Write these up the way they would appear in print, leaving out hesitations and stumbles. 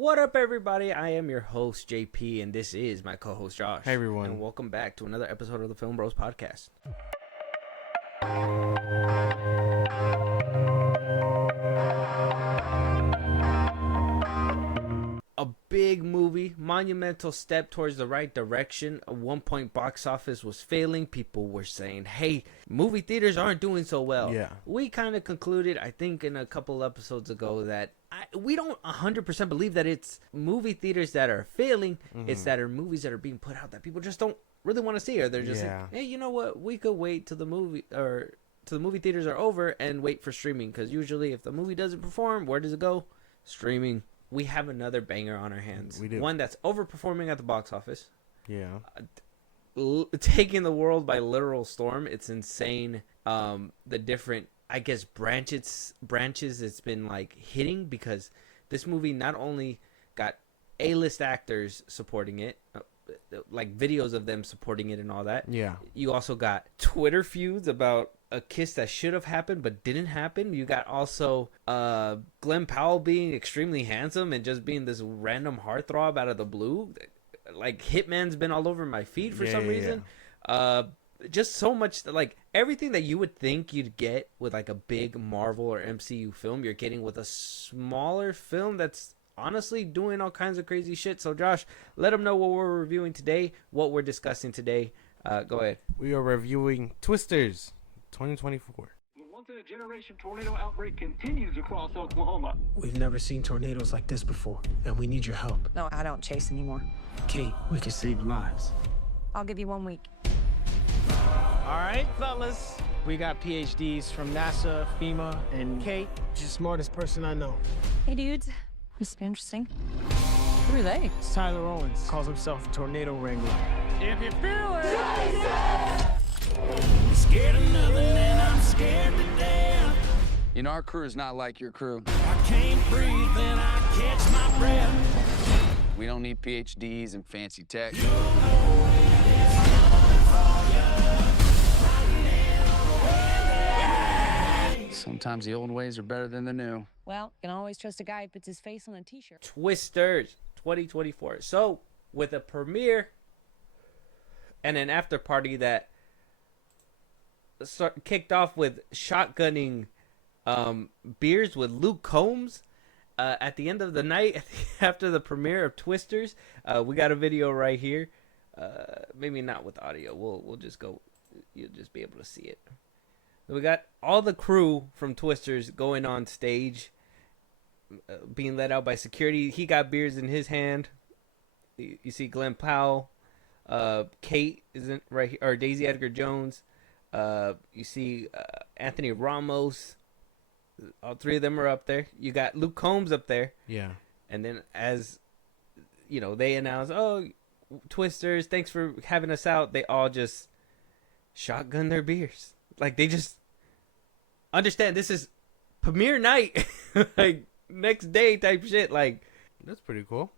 What up, everybody? I am your host, JP, and this is my co-host, Josh. Hey, everyone. And welcome back to another episode of the FilmBros podcast. A big movie, monumental step towards the right direction. At one point, box office was failing. People were saying, hey, movie theaters aren't doing so well. Yeah. We kind of concluded, I think in a couple episodes ago, that we don't 100% believe that it's movie theaters that are failing. It's that are movies that are being put out that people just don't really want to see. Or they're just like, hey, you know what? We could wait till the movie theaters are over and wait for streaming. Because usually if the movie doesn't perform, where does it go? Streaming. We have another banger on our hands. We do. One that's overperforming at the box office. Yeah. Taking the world by literal storm. It's insane. The different, I guess, branches it's been like hitting, because this movie not only got A-list actors supporting it, like videos of them supporting it and all that. Yeah. You also got Twitter feuds about a kiss that should have happened but didn't happen. You got also Glen Powell being extremely handsome and just being this random heartthrob out of the blue. Like, Hitman's been all over my feed for some reason. Just so much, like, everything that you would think you'd get with like a big Marvel or MCU film, you're getting with a smaller film that's honestly doing all kinds of crazy shit. So Josh, let them know what we're reviewing today, what we're discussing today. Go ahead. We are reviewing Twisters 2024. The once-in-a-generation tornado outbreak continues across Oklahoma. We've never seen tornadoes like this before, and we need your help. No, I don't chase anymore. Kate, we can save lives. I'll give you 1 week. All right, fellas. We got PhDs from NASA, FEMA, and Kate. She's the smartest person I know. Hey, dudes. This is interesting. Who are they? It's Tyler Owens. Calls himself a tornado wrangler. If you feel it. Scared of nothing and I'm scared to death. You know, our crew is not like your crew. I can't breathe and I catch my breath. We don't need PhDs and fancy tech. Sometimes the old ways are better than the new. Well, you can always trust a guy who puts his face on a t-shirt. Twisters 2024. So, with a premiere and an after party that kicked off with shotgunning beers with Luke Combs at the end of the night after the premiere of Twisters. We got a video right here. Maybe not with audio. We'll just go. You'll just be able to see it. We got all the crew from Twisters going on stage, being led out by security. He got beers in his hand. You see Glen Powell. Kate isn't right here, or Daisy Edgar-Jones. You see Anthony Ramos. All three of them are up there. You got Luke Combs up there. Yeah. And then, as you know, they announce, "Oh, Twisters, thanks for having us out." They all just shotgun their beers. Like, they just understand this is premiere night, like next day type shit. Like, That's pretty cool.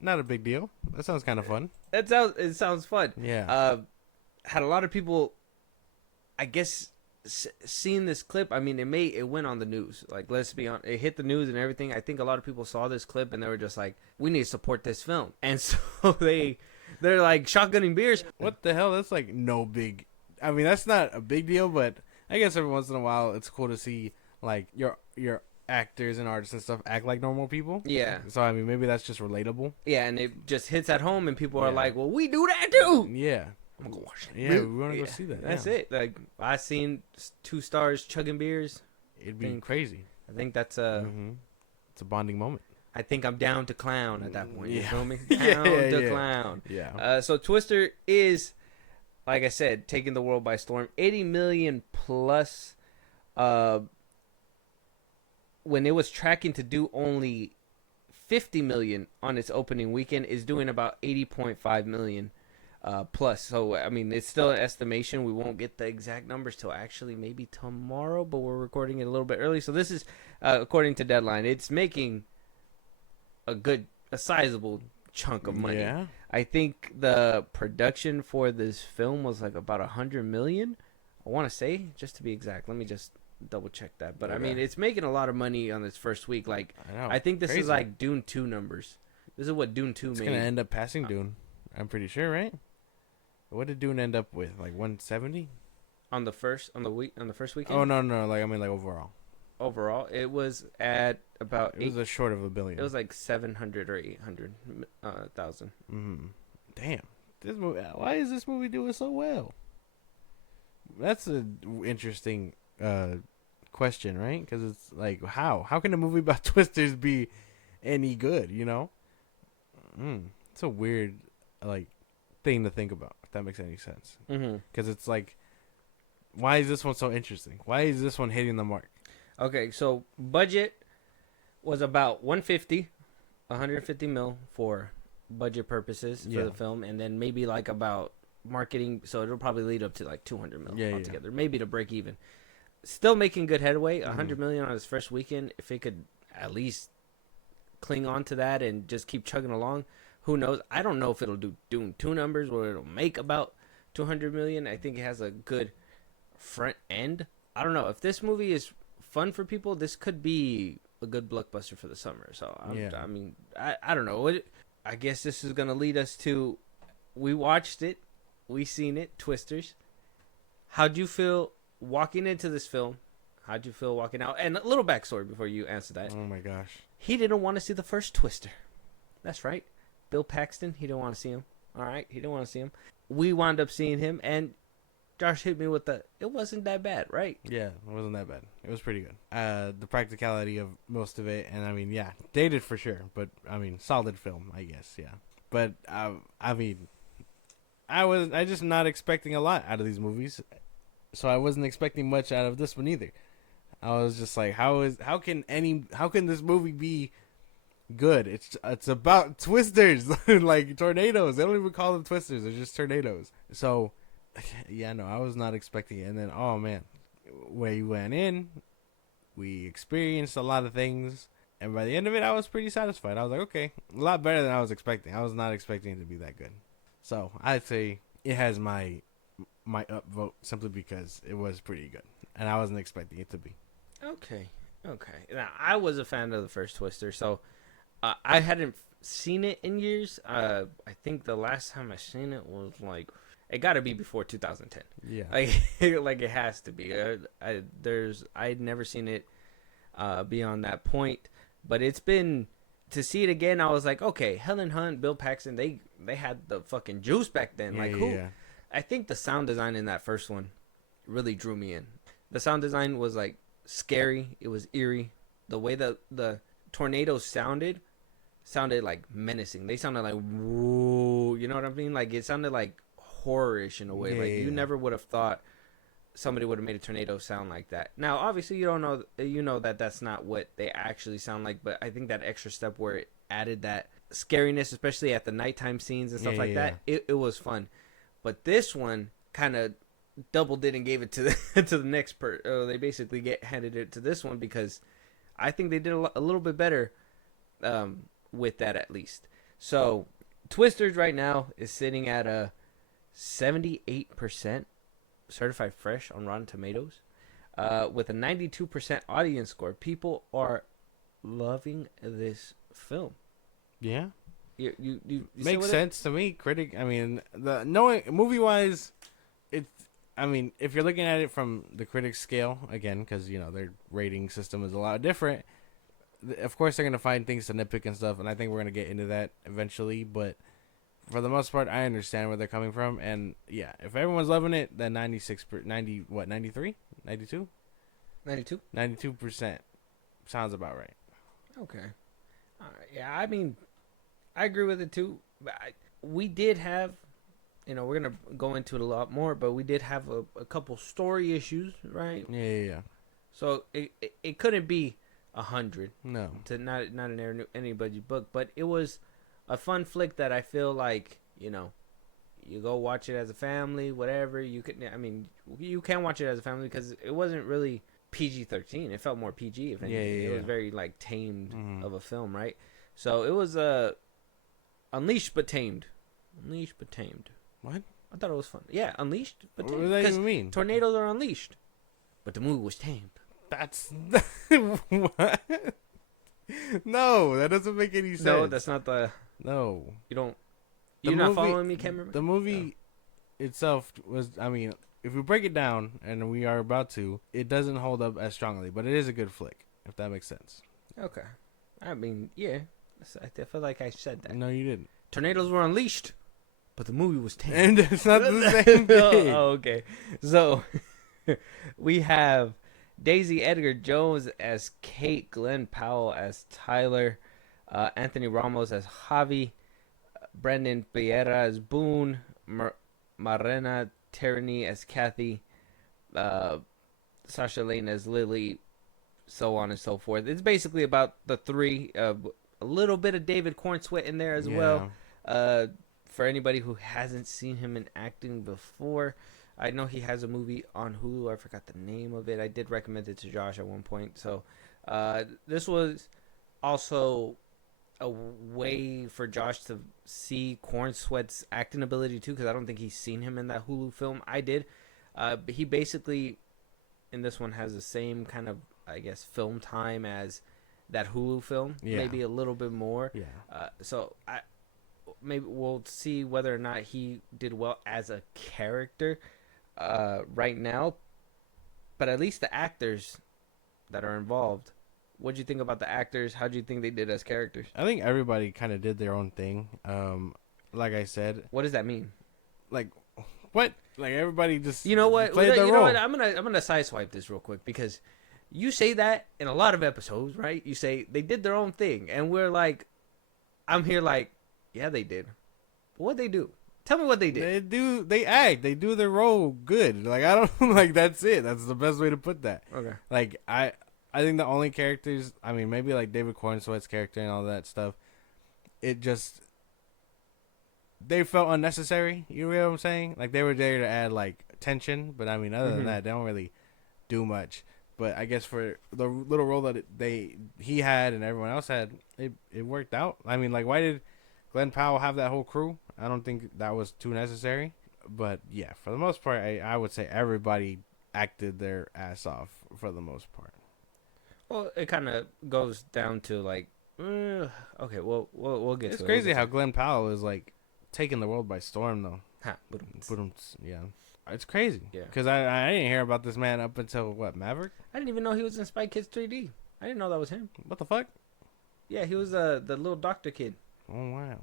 Not a big deal. That sounds kind of fun. it sounds fun. Yeah. Had a lot of people, I guess, seeing this clip. I mean, it went on the news. Like, let's be honest, it hit the news and everything. I think a lot of people saw this clip and they were just like, we need to support this film. And so they're like shotgunning beers. What the hell? That's like no big. I mean, that's not a big deal, but I guess every once in a while it's cool to see like your actors and artists and stuff act like normal people. Yeah. So I mean, maybe that's just relatable. Yeah, and it just hits at home and people are like, well, we do that too. Yeah. I'm gonna go watch it. Yeah, we want to go see that. That's yeah. it. Like, I seen 2 stars chugging beers. It'd be crazy. I think that's It's a bonding moment. I think I'm down to clown at that point. You Yeah. feel me? Yeah, Down to yeah. clown. Yeah. So Twister is, like I said, taking the world by storm. 80 million plus. When it was tracking to do only 50 million on its opening weekend, is doing about 80.5 million plus. So I mean, it's still an estimation. We won't get the exact numbers till actually maybe tomorrow, but we're recording it a little bit early. So this is according to Deadline. It's making a sizable chunk of money. Yeah. I think the production for this film was like about 100 million. I want to say, just to be exact. Let me just double check that. But I Okay. mean, it's making a lot of money on its first week. Like, I know. I think this is Crazy. like Dune 2 numbers. This is what Dune 2 It's made gonna end up passing Dune. I'm pretty sure, right? What did Dune end up with? Like 170? on the first weekend. Oh no! Like I mean, like overall, Overall, it was at about it was a short of $1 billion. it was like 700 or 800 thousand. Mm-hmm. Damn. This movie. Why is this movie doing so well? That's an interesting question, right? Because it's like, how can a movie about twisters be any good? You know, it's a weird like thing to think about. If that makes any sense, because it's like, why is this one so interesting? Why is this one hitting the mark? Okay, so budget was about 150 mil for budget purposes for Yeah. the film, and then maybe like about marketing, so it'll probably lead up to like 200 mil Yeah, altogether, maybe to break even. Still making good headway. 100 million on his first weekend. If it could at least cling on to that and just keep chugging along, who knows? I don't know if it'll do Dune 2 numbers where it'll make about 200 million. I think it has a good front end. I don't know if this movie is fun for people. This could be a good blockbuster for the summer. So I mean, I don't know. I guess this is gonna lead us to, we watched it, we seen it, Twisters. How'd you feel walking into this film? How'd you feel walking out? And a little backstory before you answer that. Oh my gosh. He didn't want to see the first Twister. That's right. Bill Paxton, he didn't want to see him. All right, he didn't want to see him. We wound up seeing him, and Josh hit me with it wasn't that bad, right? Yeah, it wasn't that bad. It was pretty good. The practicality of most of it, and I mean, yeah, dated for sure, but I mean, solid film, I guess, yeah. But I mean, I just not expecting a lot out of these movies, so I wasn't expecting much out of this one either. I was just like, how can this movie be good? It's about twisters, like tornadoes. They don't even call them twisters; they're just tornadoes. So. Yeah, no, I was not expecting it. And then, oh man, we went in, we experienced a lot of things, and by the end of it, I was pretty satisfied. I was like, okay, a lot better than I was expecting. I was not expecting it to be that good. So I'd say it has my upvote simply because it was pretty good, and I wasn't expecting it to be. Okay. Now, I was a fan of the first Twister, so I hadn't seen it in years. I think the last time I seen it was like, it got to be before 2010. Yeah. Like it has to be. I'd never seen it beyond that point, but it's been, to see it again, I was like, okay, Helen Hunt, Bill Paxton, they had the fucking juice back then. Yeah. I think the sound design in that first one really drew me in. The sound design was like scary. It was eerie. The way the tornadoes sounded like menacing. They sounded like, whoa, you know what I mean? Like it sounded like horror-ish in a way. You never would have thought somebody would have made a tornado sound like that. Now, obviously, you don't know. You know that that's not what they actually sound like. But I think that extra step where it added that scariness, especially at the nighttime scenes and stuff like that, it was fun. But this one kind of doubled it and gave it to the to the next they basically handed it to this one because I think they did a little bit better with that at least. So Twisters right now is sitting at a 78% certified fresh on Rotten Tomatoes, with a 92% audience score. People are loving this film. Yeah. You Makes sense to me. I mean, knowing movie wise, I mean, if you're looking at it from the critics' scale again, because their rating system is a lot different. Of course, they're gonna find things to nitpick and stuff, and I think we're gonna get into that eventually. But for the most part, I understand where they're coming from, and yeah, if everyone's loving it, then 93, 92, 92% sounds about right. Okay. All right. Yeah, I mean, I agree with it too. But we did have, we're gonna go into it a lot more, but we did have a couple story issues, right? Yeah. So it couldn't be 100. No. To not in anybody's book, but it was a fun flick that I feel like, you go watch it as a family, whatever. You can watch it as a family because it wasn't really PG-13. It felt more PG, if anything. It was very like tamed of a film, right? So it was unleashed but tamed. Unleashed but tamed. What? I thought it was fun. Yeah, unleashed but tamed. What does that even mean? Tornadoes are unleashed, but the movie was tamed. That's what? No, that doesn't make any sense. No, that's not the. No. You don't. The You're not movie- following me, Cameron. The movie itself was, I mean, if we break it down, and we are about to, it doesn't hold up as strongly, but it is a good flick, if that makes sense. Okay. I mean, yeah. I feel like I said that. No, you didn't. Tornadoes were unleashed, but the movie was tamed. And it's not the same thing. Oh, okay. So we have Daisy Edgar-Jones as Kate, Glen Powell as Tyler, Anthony Ramos as Javi, Brendan Piera as Boone, Marina Tierney as Kathy, Sasha Lane as Lily, so on and so forth. It's basically about the three. A little bit of David Cornsweet in there as well. For anybody who hasn't seen him in acting before, I know he has a movie on Hulu. I forgot the name of it. I did recommend it to Josh at one point. So this was also a way for Josh to see Cornsweet's acting ability too, because I don't think he's seen him in that Hulu film. I did. But he basically in this one has the same kind of, I guess, film time as that Hulu film, maybe a little bit more. So maybe we'll see whether or not he did well as a character right now. But at least the actors that are involved, what do you think about the actors? How do you think they did as characters? I think everybody kind of did their own thing. Like I said, What does that mean? like what? Like everybody just You know what? played their You know role. what? I'm gonna sideswipe this real quick, because you say that in a lot of episodes, right? You say they did their own thing, and we're like, I'm here like, yeah, they did. But what'd they do? Tell me what they did. They act. They do their role good. Like I don't like that's it. That's the best way to put that. Okay. Like I think the only characters, I mean, maybe like David Cornsweet's character and all that stuff, it just they felt unnecessary. You know what I'm saying? Like they were there to add like tension, but I mean, other than that, they don't really do much. But I guess for the little role that he had and everyone else had, it worked out. I mean, like why did Glen Powell have that whole crew? I don't think that was too necessary. But yeah, for the most part, I would say everybody acted their ass off for the most part. Well, it kind of goes down to like, okay, well, we'll get to it. It's crazy how Glen Powell is like taking the world by storm, though. Ha, Yeah, it's crazy. Yeah. Because I didn't hear about this man up until what, Maverick? I didn't even know he was in Spy Kids 3D. I didn't know that was him. What the fuck? Yeah, he was the little doctor kid. Oh wow.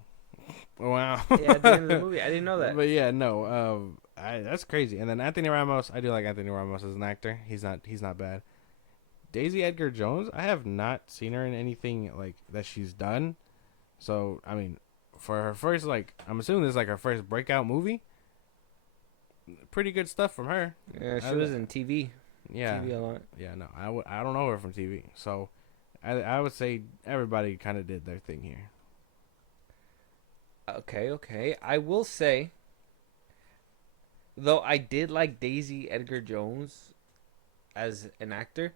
Wow. Yeah, at the end of the movie, I didn't know that. But yeah, no, that's crazy. And then Anthony Ramos, I do like Anthony Ramos as an actor. He's not bad. Daisy Edgar-Jones, I have not seen her in anything like that she's done. So I mean, for her first, like, I'm assuming this is like her first breakout movie. Pretty good stuff from her. Yeah, she was in TV. Yeah. TV a lot. Yeah, no, I don't know her from TV. So I would say everybody kind of did their thing here. Okay. I will say, though, I did like Daisy Edgar-Jones as an actor.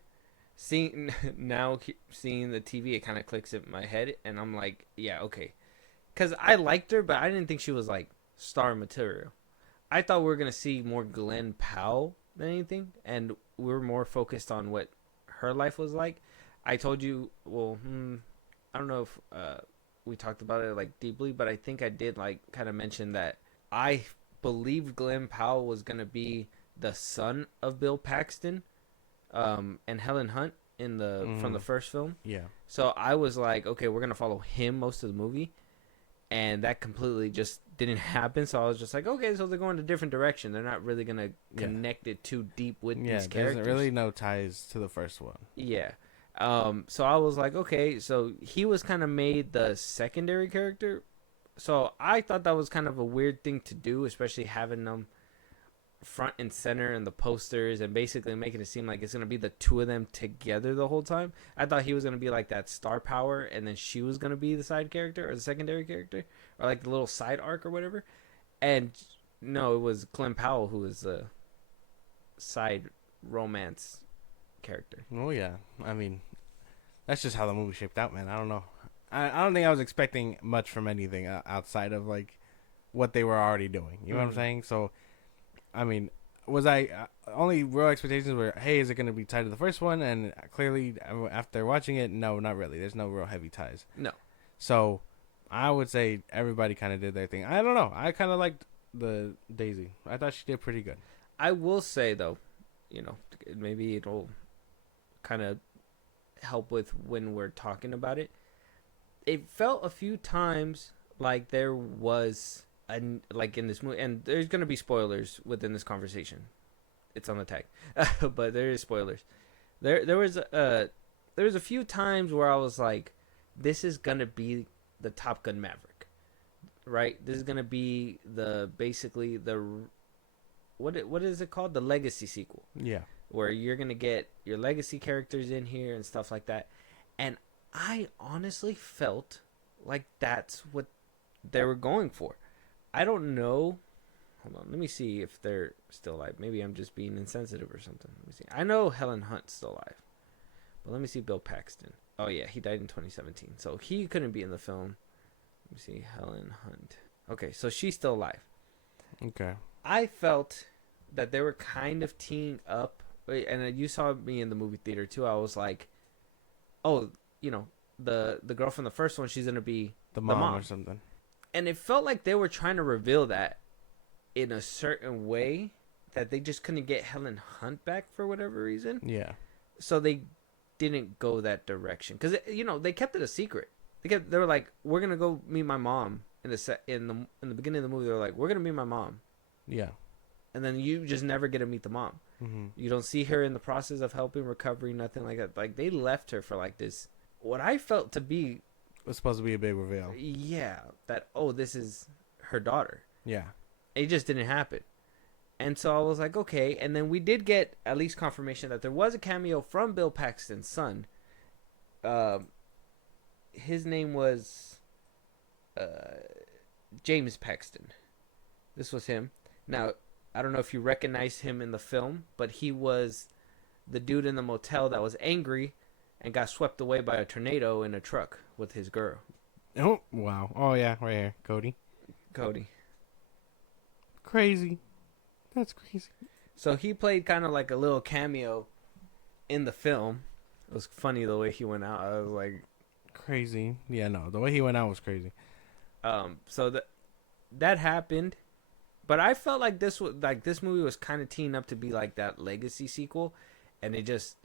Seeing the TV, it kind of clicks in my head, and I'm like, yeah, okay. Because I liked her, but I didn't think she was, like, star material. I thought we were going to see more Glen Powell than anything, and we were more focused on what her life was like. I told you, well, I don't know if we talked about it, like, deeply, but I think I did, like, kind of mention that I believed Glen Powell was going to be the son of Bill Paxton and Helen Hunt in from the first film. Yeah. So I was like, okay, we're gonna follow him most of the movie, and that completely just didn't happen. So I was just like, okay, so they're going a different direction. They're not really gonna connect it too deep with these characters. There's really no ties to the first one. Yeah. So I was like, okay, so he was kind of made the secondary character. So I thought that was kind of a weird thing to do, especially having them front and center in the posters and basically making it seem like it's going to be the two of them together the whole time. I thought he was going to be like that star power, and then she was going to be the side character or the secondary character, or like the little side arc or whatever. And no, it was Glen Powell who was the side romance character. Oh yeah, I mean, that's just how the movie shaped out, man. I don't know. I don't think I was expecting much from anything outside of like what they were already doing. You know what I'm saying? So, I mean, was I only real expectations were, hey, is it going to be tied to the first one? And clearly, after watching it, no, not really. There's no real heavy ties. No. So I would say everybody kind of did their thing. I don't know. I kind of liked the Daisy. I thought she did pretty good. I will say though, you know, maybe it'll kind of help with when we're talking about it. It felt a few times like there was like in this movie, and there's gonna be spoilers within this conversation. It's on the tag, but there is spoilers. There was a few times where I was like, this is gonna be the Top Gun Maverick, right? This is gonna be basically the what is it called? The legacy sequel. Yeah. Where you're gonna get your legacy characters in here and stuff like that. And I honestly felt like that's what they were going for. I don't know. Hold on, let me see if they're still alive. Maybe I'm just being insensitive or something. Let me see. I know Helen Hunt's still alive, but let me see Bill Paxton. Oh yeah, he died in 2017, so he couldn't be in the film. Let me see, Helen Hunt. Okay, so she's still alive. Okay. I felt that they were kind of teeing up, and you saw me in the movie theater too. I was like, oh, you know, the girl from the first one, she's gonna be The mom or something. and it felt like they were trying to reveal that in a certain way, that they just couldn't get Helen Hunt back for whatever reason. Yeah. So they didn't go that direction because you know they kept it a secret. They were like, we're gonna go meet my mom in the beginning of the movie. They were like, we're gonna meet my mom. Yeah. And then you just never get to meet the mom. Mm-hmm. You don't see her in the process of helping recovery, nothing like that. Like they left her for like this, what I felt to be, It was supposed to be a big reveal. yeah, that this is her daughter. Yeah. It just didn't happen. And so I was like, okay. And then we did get at least confirmation that there was a cameo from Bill Paxton's son. His name was James Paxton. This was him. Now, I don't know if you recognize him in the film, but he was the dude in the motel that was angry and got swept away by a tornado in a truck with his girl. Oh, wow. Oh, yeah, right here. Cody. Crazy. That's crazy. So he played kind of like a little cameo in the film. It was funny the way he went out. I was like, Crazy. Yeah, no. The way he went out was crazy. so that happened, but I felt like this movie was kind of teeing up to be like that legacy sequel, and it just,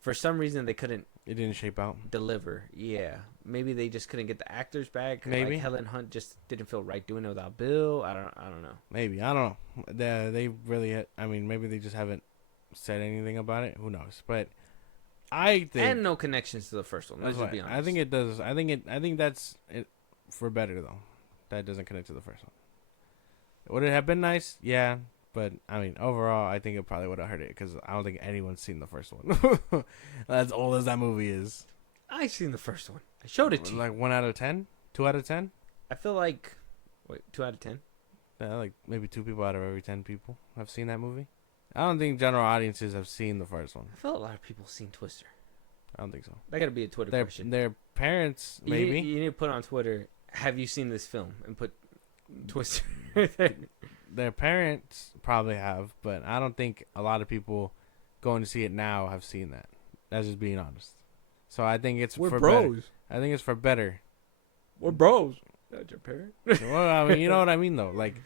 for some reason, they couldn't It didn't shape out. deliver. Yeah, maybe they just couldn't get the actors back. Maybe. Like Helen Hunt just didn't feel right doing it without Bill. I don't know. Maybe. I don't know. They really, I mean, maybe they just haven't said anything about it. Who knows? But I think. And no connections to the first one. Let's That's just be right. honest. I think it does. I think that's it for better, though. That doesn't connect to the first one. Would it have been nice? Yeah. But, I mean, overall, I think it probably would have hurt it because I don't think anyone's seen the first one. As old as that movie is. I've seen the first one. I showed it to you. Like 1 out of 10? 2 out of 10? I feel like, 2 out of 10? Yeah, like maybe 2 people out of every 10 people have seen that movie. I don't think general audiences have seen the first one. I feel a lot of people seen Twister. I don't think so. That got to be a Twitter question. Their parents, maybe. You need to put on Twitter, have you seen this film? And put Twister. Their parents probably have, but I don't think a lot of people going to see it now have seen that. That's just being honest. So I think it's for better. I think it's for better. We're bros. That's your parent. Well, I mean, you know what I mean, though. Like,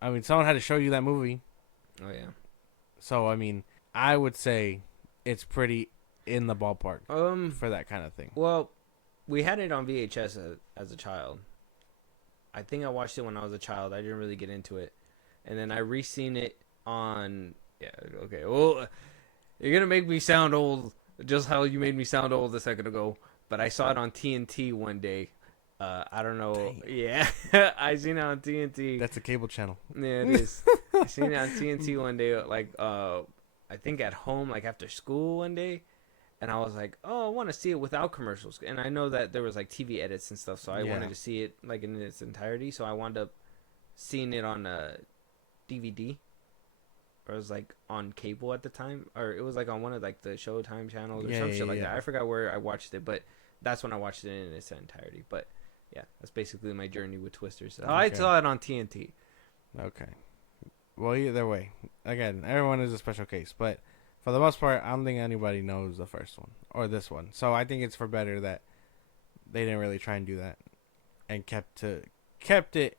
I mean, someone had to show you that movie. Oh, yeah. So, I mean, I would say it's pretty in the ballpark for that kind of thing. Well, we had it on VHS as a child. I think I watched it when I was a child. I didn't really get into it. And then I re-seen it on... Yeah, okay. Well, you're going to make me sound old, just how you made me sound old a second ago. But I saw it on TNT one day. I don't know. Dang. Yeah, I seen it on TNT. That's a cable channel. Yeah, it is. I seen it on TNT one day, like I think at home, like after school one day, and I was like, oh, I want to see it without commercials, and I know that there was like TV edits and stuff, so I wanted to see it like in its entirety. So I wound up seeing it on a DVD, or it was like on cable at the time, or it was like on one of like the Showtime channels or some shit like that. I forgot where I watched it, but that's when I watched it in its entirety. But yeah, that's basically my journey with Twister. So I saw it on TNT. Okay. Well, either way, again, everyone is a special case, but for the most part, I don't think anybody knows the first one or this one. So I think it's for better that they didn't really try and do that and kept it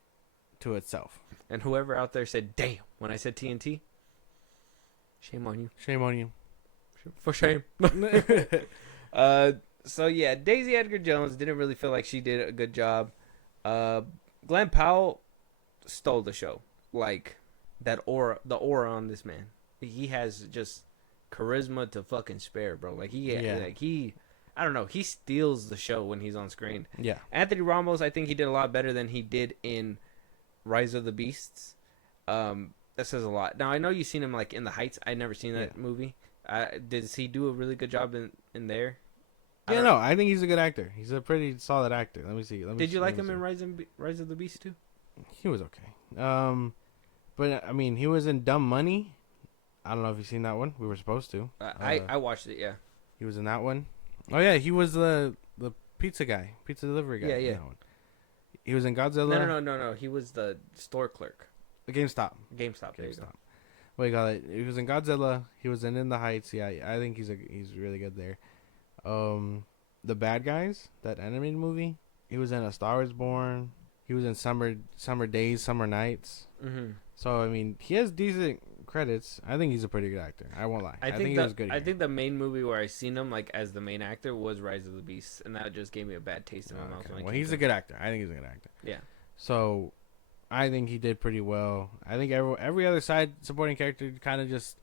to itself. And whoever out there said, "Damn," when I said TNT, shame on you. Shame on you. For shame. So yeah, Daisy Edgar-Jones didn't really feel like she did a good job. Glen Powell stole the show. Like the aura on this man. He has just charisma to fucking spare, bro. Like I don't know, he steals the show when he's on screen. Yeah. Anthony Ramos, I think he did a lot better than he did in Rise of the Beasts. That says a lot. Now I know you've seen him like in The Heights. I never seen that movie. Does he do a really good job in there? Yeah, no, I think he's a good actor. He's a pretty solid actor. Let me see. Did you like him in Rise of the Beast too? He was okay. But I mean, he was in Dumb Money. I don't know if you've seen that one. We were supposed to. I watched it. Yeah. He was in that one. Oh yeah, he was the pizza guy, pizza delivery guy. Yeah, yeah. In that one. He was in Godzilla. No. He was the store clerk. The GameStop. GameStop. There you go. What do you call it? He was in Godzilla. He was in The Heights. Yeah, I think he's really good there. The Bad Guys, that animated movie. He was in A Star Is Born. He was in Summer Days, Summer Nights. Mm-hmm. So I mean, he has decent credits. I think he's a pretty good actor. I won't lie. I think he was good. I think the main movie where I seen him like as the main actor was Rise of the Beast, and that just gave me a bad taste in my mouth. Well, he's a good actor. I think he's a good actor. Yeah. So, I think he did pretty well. I think every other side supporting character kind of just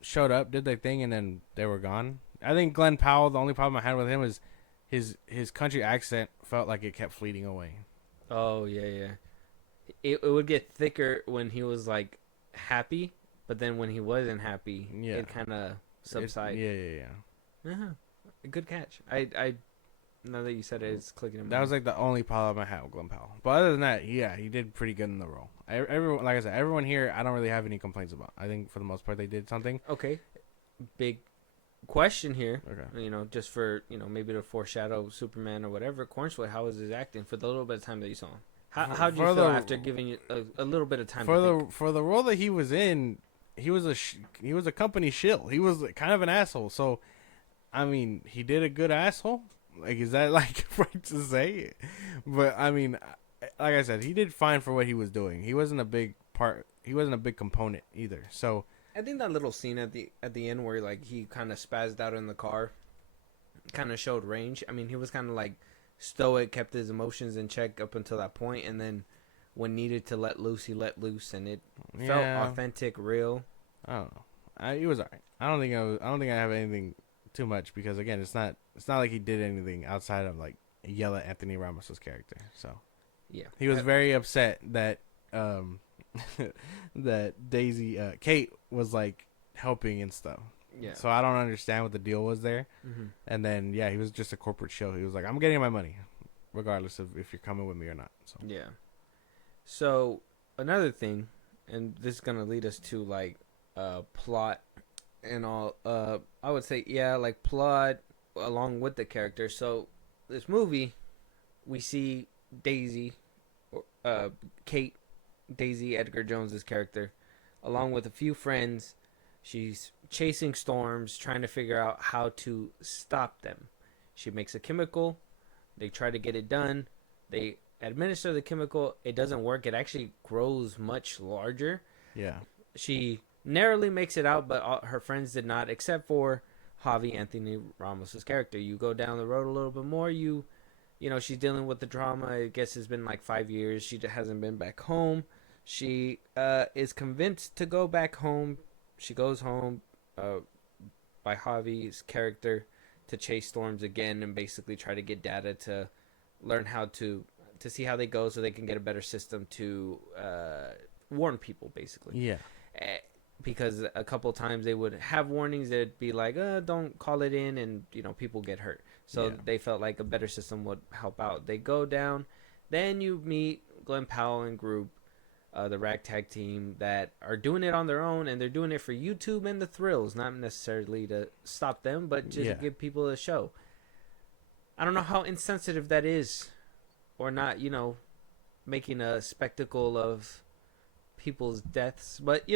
showed up, did their thing, and then they were gone. I think Glen Powell, the only problem I had with him was his country accent felt like it kept fleeting away. Oh yeah. It would get thicker when he was like happy, but then when he wasn't happy, it kind of subsided. Yeah. Uh-huh. Good catch. I now that you said it, it's clicking in my That was like the only problem I had with Glen Powell. But other than that, yeah, he did pretty good in the role. Everyone, like I said, everyone here, I don't really have any complaints about. I think for the most part they did something. Okay. Big question here. Okay. You know, just for, maybe to foreshadow Superman or whatever. Cornswood, how was his acting for the little bit of time that you saw him? How did you feel after giving you a little bit of time for the role that he was in? He was a company shill. He was kind of an asshole. So, I mean, he did a good asshole. Like, is that like right to say? But I mean, like I said, he did fine for what he was doing. He wasn't a big part. He wasn't a big component either. So I think that little scene at the end where like he kind of spazzed out in the car, kind of showed range. I mean, he was kind of like stoic, kept his emotions in check up until that point, and then when needed to let loose, he let loose, and it felt authentic, real. I don't know. He was alright. I don't think I have anything too much because again, it's not like he did anything outside of like yell at Anthony Ramos's character. So yeah, he was very upset that that Daisy Kate was like helping and stuff. Yeah. So I don't understand what the deal was there. Mm-hmm. And then he was just a corporate show. He was like, I'm getting my money, regardless of if you're coming with me or not. So yeah. So another thing, and this is gonna lead us to like plot and all. I would say like plot along with the character. So this movie, we see Daisy, Kate, Daisy Edgar-Jones's character, along with a few friends. She's chasing storms, trying to figure out how to stop them. She makes a chemical. They try to get it done. They administer the chemical. It doesn't work. It actually grows much larger. Yeah. She narrowly makes it out, but her friends did not, except for Javi, Anthony Ramos's character. You go down the road a little bit more. She's dealing with the trauma. I guess it's been like 5 years. She hasn't been back home. She is convinced to go back home. She goes home by Javi's character to chase storms again and basically try to get data to learn how to see how they go so they can get a better system to warn people, basically. Yeah. Because a couple times they would have warnings that'd be like, don't call it in, and people get hurt. So they felt like a better system would help out. They go down. Then you meet Glen Powell and group. The ragtag team that are doing it on their own, and they're doing it for YouTube and the thrills, not necessarily to stop them, but just to give people a show. I don't know how insensitive that is, or not, making a spectacle of people's deaths, but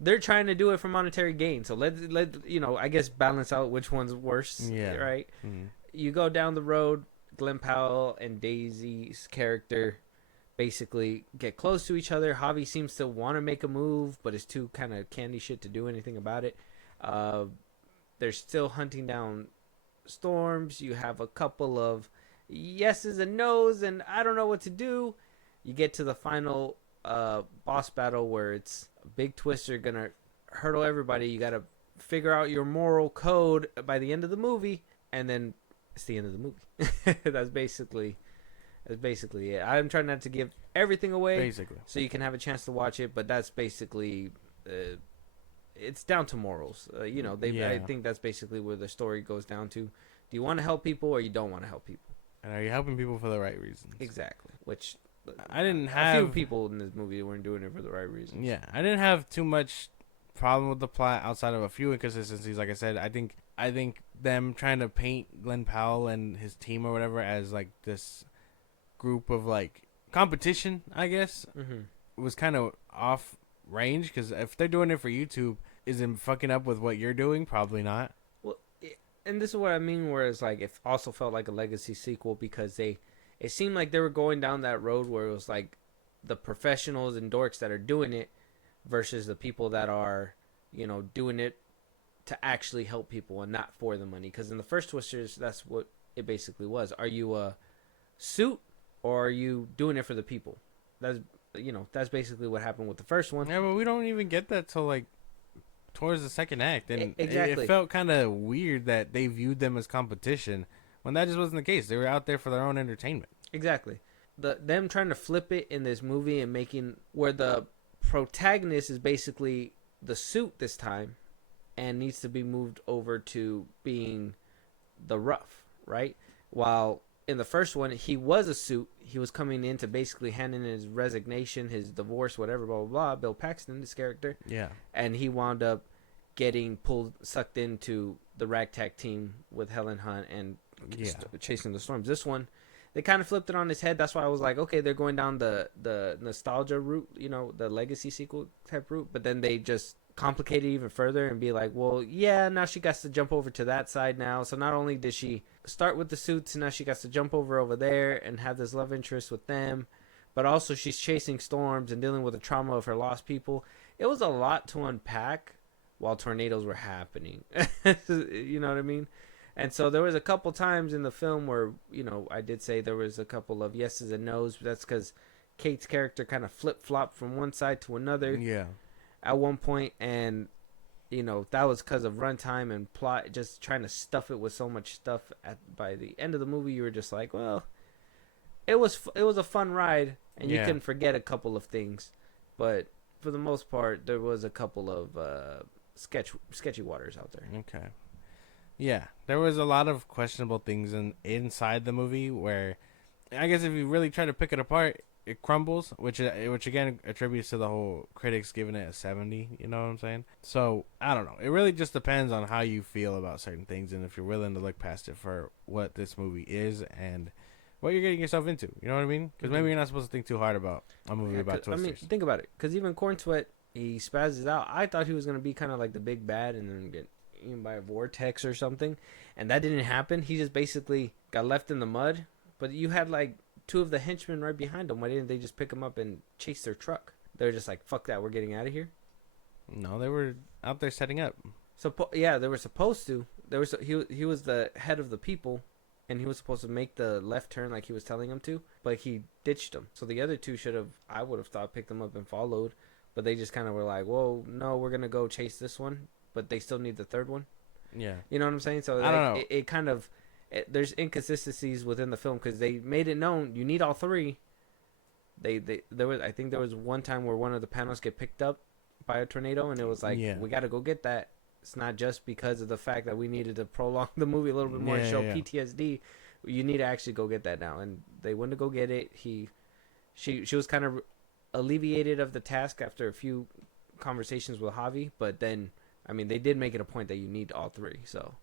they're trying to do it for monetary gain. So let I guess balance out which one's worse. Yeah. Right. Mhm. You go down the road. Glen Powell and Daisy's character basically get close to each other. Javi seems to want to make a move, but is too kind of candy shit to do anything about it. They're still hunting down storms. You have a couple of yeses and nos, and I don't know what to do. You get to the final boss battle where it's a big twister gonna hurdle everybody. You gotta figure out your moral code by the end of the movie, and then it's the end of the movie. That's basically it. I'm trying not to give everything away, Basically. so you can have a chance to watch it. But that's basically it's down to morals. I think that's basically where the story goes down to. Do you want to help people or you don't want to help people? And are you helping people for the right reasons? Exactly. Which I didn't a have few people in this movie weren't doing it for the right reasons. Yeah, I didn't have too much problem with the plot outside of a few inconsistencies. Like I said, I think them trying to paint Glen Powell and his team or whatever as like this group of like competition, I guess, was kind of off range, because if they're doing it for YouTube, is it fucking up with what you're doing? Probably not. Well, and this is what I mean, whereas like it also felt like a legacy sequel, because it seemed like they were going down that road where it was like the professionals and dorks that are doing it versus the people that are, doing it to actually help people and not for the money. Because in the first Twisters, that's what it basically was. Are you a suit or are you doing it for the people? That's basically what happened with the first one. Yeah, but we don't even get that till like towards the second act, and Exactly. it felt kind of weird that they viewed them as competition when that just wasn't the case. They were out there for their own entertainment. Exactly. Them trying to flip it in this movie and making where the protagonist is basically the suit this time and needs to be moved over to being the rough, right? While in the first one, he was a suit. He was coming in to basically hand in his resignation, his divorce, whatever, blah, blah, blah. Bill Paxton, this character. Yeah. And he wound up getting sucked into the ragtag team with Helen Hunt and chasing the storms. This one, they kind of flipped it on his head. That's why I was like, okay, they're going down the nostalgia route, the legacy sequel type route. But then they just complicate it even further and be like, well, yeah, now she got to jump over to that side now. So not only did she start with the suits, and now she got to jump over there and have this love interest with them, but also she's chasing storms and dealing with the trauma of her lost people. It was a lot to unpack while tornadoes were happening. You know what I mean? And so there was a couple times in the film where, I did say there was a couple of yeses and nos. But that's because Kate's character kind of flip-flopped from one side to another. Yeah. At one point, and that was because of runtime and plot, just trying to stuff it with so much stuff. By the end of the movie, you were just like, well, it was a fun ride, and you can forget a couple of things, but for the most part, there was a couple of sketchy waters out there. Okay. Yeah, there was a lot of questionable things inside the movie where, I guess if you really try to pick it apart, it crumbles, which again attributes to the whole critics giving it a 70. You know what I'm saying? So I don't know. It really just depends on how you feel about certain things, and if you're willing to look past it for what this movie is and what you're getting yourself into. You know what I mean? Because maybe you're not supposed to think too hard about a movie about twisters. I mean, think about it. Because even Corn Sweat, he spazzes out. I thought he was gonna be kind of like the big bad and then get eaten by a vortex or something, and that didn't happen. He just basically got left in the mud. But you had like two of the henchmen right behind him. Why didn't they just pick him up and chase their truck? They were just like, fuck that, we're getting out of here. No, they were out there setting up. Yeah, they were supposed to. He was the head of the people, and he was supposed to make the left turn like he was telling him to, but he ditched him. So the other two I would have thought, picked them up and followed, but they just kind of were like, whoa, no, we're gonna go chase this one, but they still need the third one. Yeah. You know what I'm saying? So I don't know. It kind of... there's inconsistencies within the film because they made it known you need all three. I think there was one time where one of the panels get picked up by a tornado, and it was like, we got to go get that. It's not just because of the fact that we needed to prolong the movie a little bit more and show PTSD. You need to actually go get that now, and they went to go get it. She was kind of alleviated of the task after a few conversations with Javi, but then they did make it a point that you need all three. So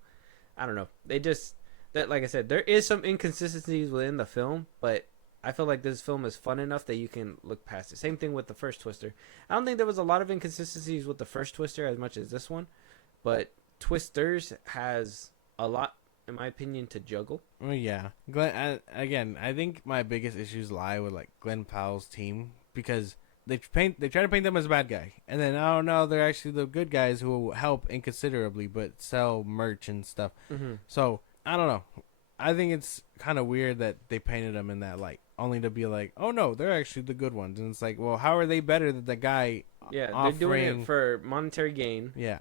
I don't know. They just. That, like I said, there is some inconsistencies within the film, but I feel like this film is fun enough that you can look past it. Same thing with the first Twister. I don't think there was a lot of inconsistencies with the first Twister as much as this one, but Twisters has a lot, in my opinion, to juggle. Well, yeah. I think my biggest issues lie with like Glen Powell's team because they try to paint them as a bad guy, and then oh no, they're actually the good guys who will help inconsiderably but sell merch and stuff. Mm-hmm. So I don't know. I think it's kind of weird that they painted them in that light, only to be like, oh no, they're actually the good ones, and it's like, well, how are they better than the guy? Yeah, offering... they're doing it for monetary gain. Yeah.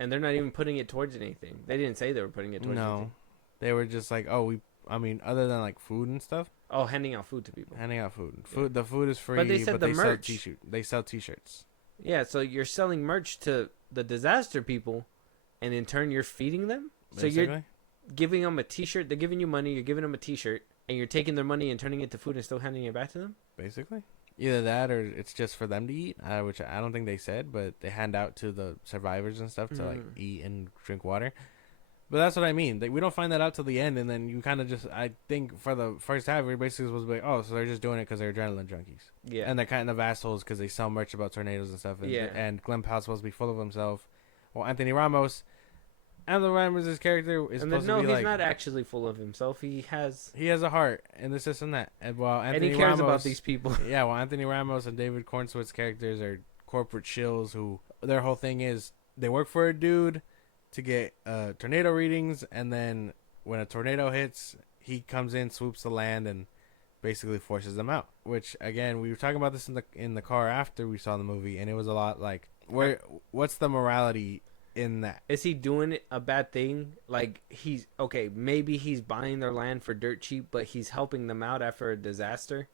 And they're not even putting it towards anything. They didn't say they were putting it towards anything. They were just like, other than like food and stuff. Oh, handing out food to people. Handing out food. The food is free, but they said the merch. They sell T-shirts. Yeah, so you're selling merch to the disaster people, and in turn you're feeding them. Basically. So you're giving them a T-shirt. They're giving you money. You're giving them a T-shirt, and you're taking their money and turning it to food and still handing it back to them. Basically. Either that or it's just for them to eat, which I don't think they said, but they hand out to the survivors and stuff to like eat and drink water. But that's what I mean. We don't find that out till the end, and then you kind of just, I think for the first half, we're basically supposed to be like, oh, so they're just doing it because they're adrenaline junkies. Yeah. And they're kind of assholes because they sell merch about tornadoes and stuff. And, and Glen Powell's supposed to be full of himself. Well, Anthony Ramos' character is supposed to be he's like... not actually full of himself. He has a heart, and this and that. And while Anthony and he cares Ramos, about these people. Yeah, well, Anthony Ramos and David Cornsworth's characters are corporate shills who their whole thing is they work for a dude to get tornado readings, and then when a tornado hits, he comes in, swoops the land, and basically forces them out. Which again, we were talking about this in the car after we saw the movie, and it was a lot like, what's the morality in that? Is he doing a bad thing? Like maybe he's buying their land for dirt cheap, but he's helping them out after a disaster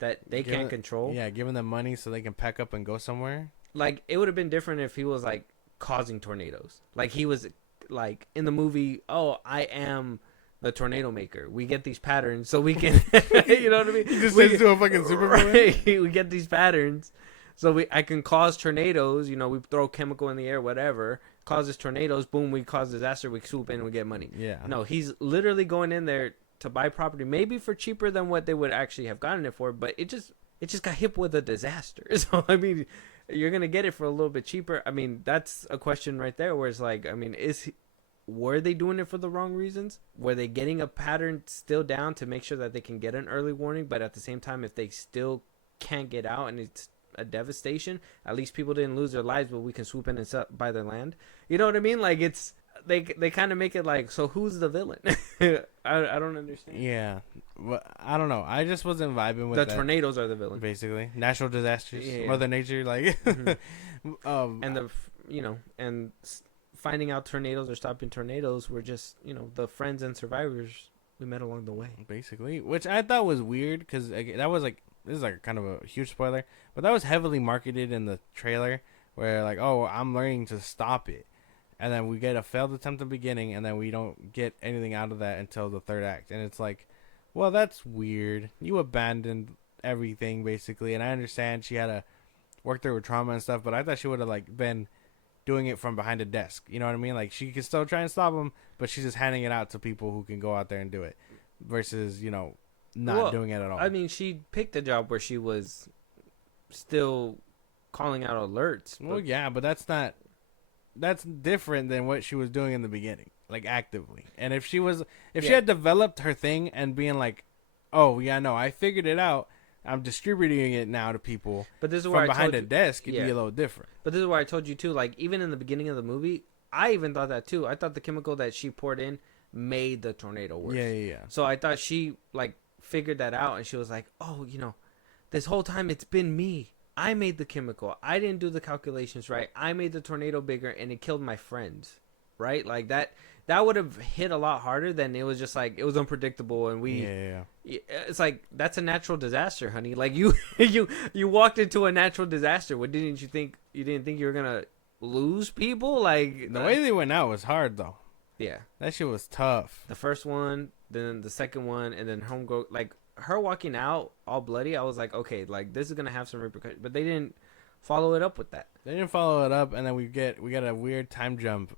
that they can't control. Yeah, giving them money so they can pack up and go somewhere. Like, it would have been different if he was like causing tornadoes. Like, he was like in the movie, oh, I am the tornado maker. We get these patterns so we can you know what I mean? He just says to a fucking Superman. Right? We get these patterns so I can cause tornadoes. You know, we throw chemical in the air, whatever, causes tornadoes. Boom, we cause disaster. We swoop in and we get money. Yeah. No, he's literally going in there to buy property, maybe for cheaper than what they would actually have gotten it for, but it just got hit with a disaster. So I mean, you're gonna get it for a little bit cheaper. I mean, that's a question right there where it's like, I mean, were they doing it for the wrong reasons? Were they getting a pattern still down to make sure that they can get an early warning, but at the same time, if they still can't get out and it's a devastation, at least people didn't lose their lives, but we can swoop in and buy their land. You know what I mean? Like, it's they kind of make it like, so who's the villain? I don't understand. Yeah, but I don't know. I just wasn't vibing with the that. tornadoes are the villain, basically. Natural disasters, yeah. Mother Nature, like. Mm-hmm. And finding out tornadoes or stopping tornadoes were just the friends and survivors we met along the way, basically, which I thought was weird because that was like, this is like kind of a huge spoiler, but that was heavily marketed in the trailer where like, oh, I'm learning to stop it. And then we get a failed attempt at the beginning, and then we don't get anything out of that until the third act. And it's like, well, that's weird. You abandoned everything, basically. And I understand she had to work through her trauma and stuff, but I thought she would have like been doing it from behind a desk. You know what I mean? Like, she could still try and stop them, but she's just handing it out to people who can go out there and do it. Versus, not doing it at all. I mean, she picked a job where she was still calling out alerts. Well, yeah, but that's different than what she was doing in the beginning, like actively. And if she had developed her thing and being like, oh yeah, no, I figured it out, I'm distributing it now to people, but this is from where behind a desk, it'd be a little different. But this is where I told you too, like, even in the beginning of the movie, I even thought that too. I thought the chemical that she poured in made the tornado worse. Yeah. So I thought she like figured that out, and she was like, oh, this whole time it's been me. I made the chemical. I didn't do the calculations right. I made the tornado bigger, and it killed my friends. Right? Like, that would have hit a lot harder than it was just like, it was unpredictable, and we... Yeah. It's like, that's a natural disaster, honey. Like, you walked into a natural disaster. What didn't you think? You didn't think you were gonna lose people? Like, the way they went out was hard, though. Yeah. That shit was tough. The first one, then the second one, and then Homegirl, like, her walking out all bloody, I was like, okay, like, this is gonna have some repercussions, but they didn't follow it up with that. They didn't follow it up, and then we got a weird time jump,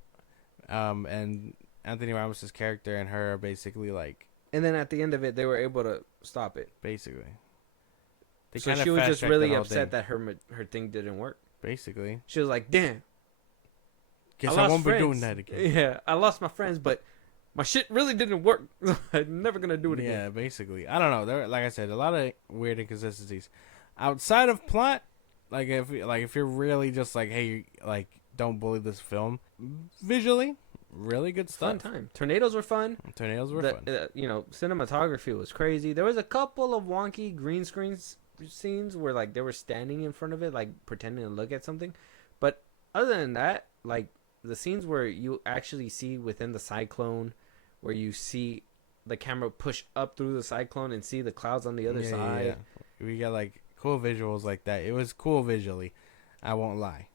and Anthony Ramos' character and her are basically like and then at the end of it, they were able to stop it. Basically. They So kinda she was just fast-tracked really the whole upset thing. that her thing didn't work. Basically. She was like, "Damn, Guess I lost won't friends. be doing that again. Yeah, I lost my friends, but my shit really didn't work. I'm never gonna do it Yeah, again." basically. I don't know. There, like I said, a lot of weird inconsistencies outside of plot. Like if you're really just like, hey, like don't bully this film. Visually, really good Fun stuff. time. Tornadoes were fun. Tornadoes were The, fun. cinematography was crazy. There was a couple of wonky green screens scenes where like they were standing in front of it, like pretending to look at something. But other than that, like the scenes where you actually see within the cyclone, where you see the camera push up through the cyclone and see the clouds on the other side. Yeah. We got like cool visuals like that. It was cool visually. I won't lie.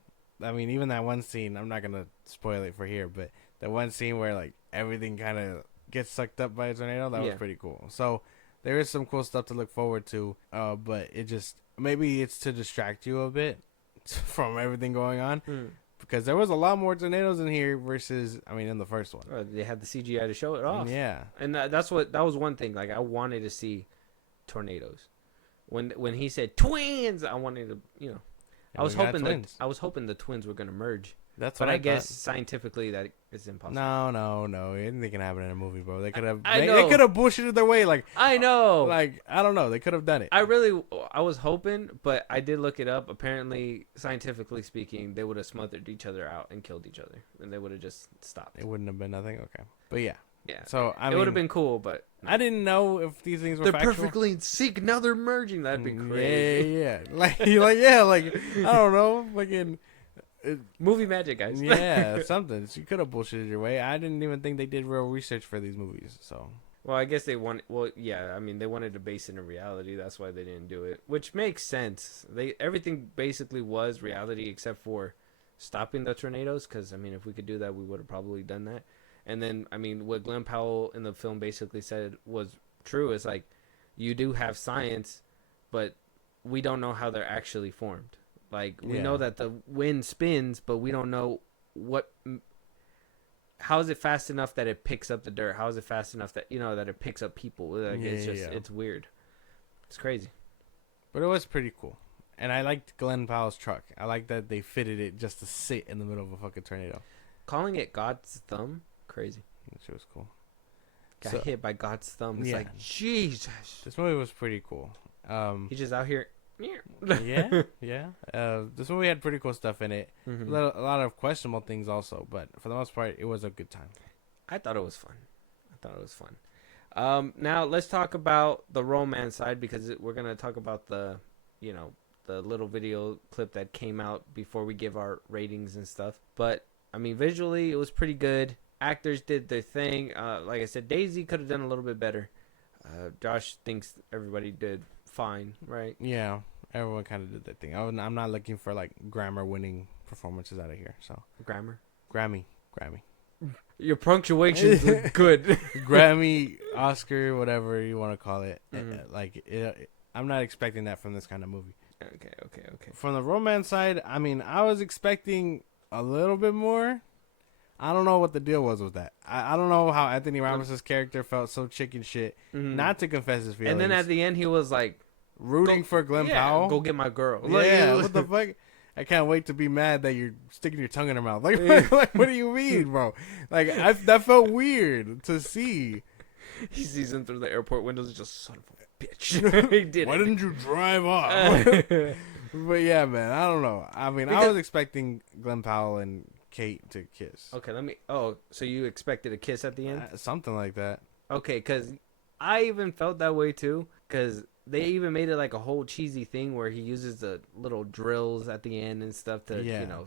I mean, even that one scene, I'm not gonna spoil it for here, but the one scene where like everything kind of gets sucked up by a tornado, that was pretty cool. So there is some cool stuff to look forward to. But it just maybe it's to distract you a bit from everything going on. Because there was a lot more tornadoes in here versus, I mean, in the first one. They had the CGI to show it off. Yeah. And that was one thing. Like I wanted to see tornadoes. When he said twins, I wanted to, And I was we got hoping twins. I was hoping the twins were gonna merge. That's But what I guess thought. scientifically that is impossible. No. Anything can happen in a movie, bro. They could have. I They know. could have bullshitted their way. Like I know. Like I don't know. They could have done it. I was hoping, but I did look it up. Apparently, scientifically speaking, they would have smothered each other out and killed each other, and they would have just stopped. It wouldn't have been nothing. Okay. But yeah. Yeah. So I it mean, would have been cool, but I didn't know if these things were they're factual. perfectly in sync. Now they're merging. That'd be crazy. Yeah. Like I don't know. Fucking. Movie magic, guys. Yeah, something. So you could have bullshitted your way. I didn't even think they did real research for these movies. So Well, I guess they want. Well, yeah. I mean, they wanted to base it in reality. That's why they didn't do it, which makes sense. Everything basically was reality except for stopping the tornadoes. Because I mean, if we could do that, we would have probably done that. And then, I mean, what Glen Powell in the film basically said was true. It's like you do have science, but we don't know how they're actually formed. Like we know that the wind spins, but we don't know how is it fast enough that it picks up the dirt? How is it fast enough that that it picks up people? Like it's weird. It's crazy. But it was pretty cool. And I liked Glen Powell's truck. I like that they fitted it just to sit in the middle of a fucking tornado. Calling it God's thumb, crazy. That shit was cool. Got hit by God's thumb. It's like Jesus. This movie was pretty cool. He's just out here. yeah. This movie had pretty cool stuff in it. Mm-hmm. A lot of questionable things also, but for the most part, it was a good time. I thought it was fun. Now let's talk about the romance side because we're gonna talk about the little video clip that came out before we give our ratings and stuff. But I mean, visually, it was pretty good. Actors did their thing. Like I said, Daisy could have done a little bit better. Josh thinks everybody did fine, right? Yeah, everyone kind of did their thing. I'm not looking for like Grammy-winning performances out of here. So Grammy. Your punctuation's good. Grammy, Oscar, whatever you want to call it. Mm-hmm. I'm not expecting that from this kind of movie. Okay. From the romance side, I mean, I was expecting a little bit more. I don't know what the deal was with that. I don't know how Anthony Ramos' character felt so chicken shit not to confess his feelings. And then at the end, he was like rooting for Glen Powell. Go get my girl. Yeah, what the fuck? I can't wait to be mad that you're sticking your tongue in her mouth. Like, what do you mean, bro? Like, that felt weird to see. He sees him through the airport windows. Just son of a bitch. He did. Why didn't you drive off? But yeah, man, I don't know. I mean, I was expecting Glen Powell and Kate to kiss. Okay, so you expected a kiss at the end? Something like that. Okay, because I even felt that way too. Because they even made it like a whole cheesy thing where he uses the little drills at the end and stuff to